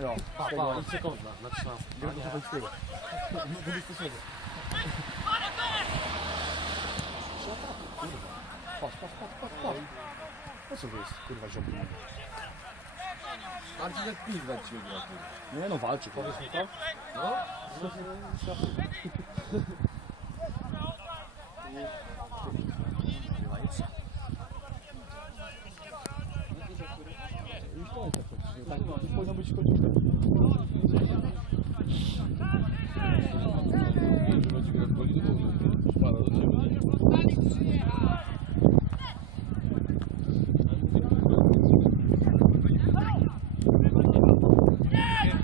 Jo, Pa, pa, sekundna, na 13. gra do Zawojskiego. Dwudziestego. Patrz, patrz, patrz, patrz, patrz. Po co to jest, kurwa, ziomki? Marcin jak pizda ci wygra. Nie no, walczy. Powiedz mi to? No?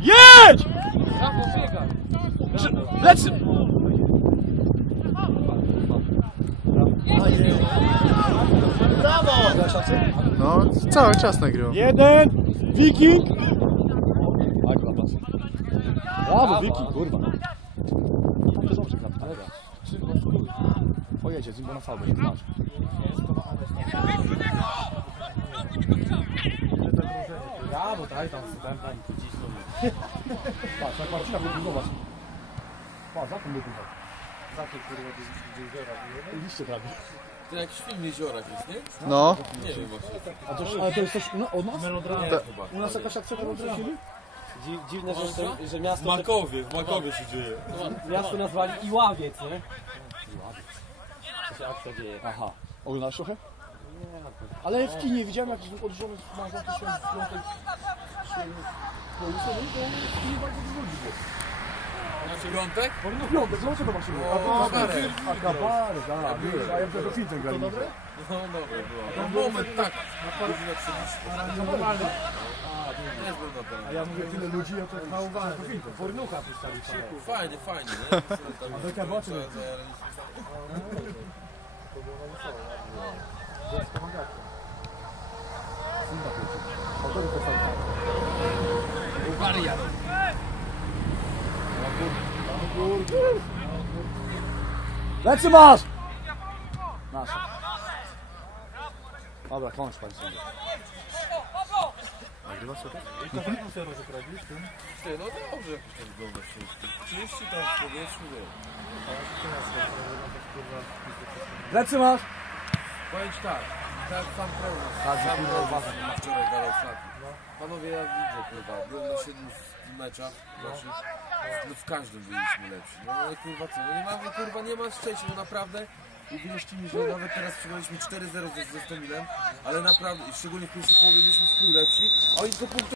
Jedź! Lecy! Brawo! No, cały czas nagrywam. Jeden! Wiking! Tak, dla Wiking, kurwa. To dobrze gra, ale Pojedzie, z nim na fałdę, nie znasz. Brawo, daj tam stępa i pocisnął. Patrz, jak Marcina wybudować. Patrz, za tym wybudować. Takie kurwa jeziora. Liście prawie. To jakiś film jeziorach jest, nie? No, Nie wiem właśnie. A to, ale to jest coś no, od nas? Nie, Ta- chyba. U nas jakaś akcja? Dzi- Dziwne, że, Ostro? że W miasto, Makowie, w Makowie się dzieje. miasto nazwali Iławiec, nie? Co się akcja dzieje? Aha. Oglądasz trochę? Ale w kinie widziałem jak odrzucony na zamku się w no i to kinie bardzo dużo ludzi było. Znaczy piątek? No piątek, no co to właśnie było? Kabaret. A kabaret, a, wiesz, a ja to filmem grali. To dobre? No dobre było. No moment, tak. 30. Normalnie. Nie jest na. A ja mówię tyle ludzi, ja to to filmem. Fornucha puszczali Fajnie, fajnie, nie? A to jaka była, czy nie? Autory to są. Wariat. Lecy masz! Nasza. Dobra, kończ pan sobie. Nagrywasz sobie? Ty, no dobrze jakoś tam wygląda wszystko. 30 tam w powietrzu, nie. Lecy masz! Powiem ci tak, tak sam Tak, sam kurwa, trener uważam. ma wczoraj gadał Saki. Panowie, ja widzę, kurwa, byłem na siedmiu meczach naszych, no w każdym byliśmy lepsi. No ale kurwa co, no nie mamy, kurwa, nie ma szczęścia, no naprawdę. Uwierzcie mi, że nawet teraz przegraliśmy 4-0 ze, ze Stomilem, ale naprawdę, i szczególnie w pierwszej połowie byliśmy w pół lepsi, 아이 그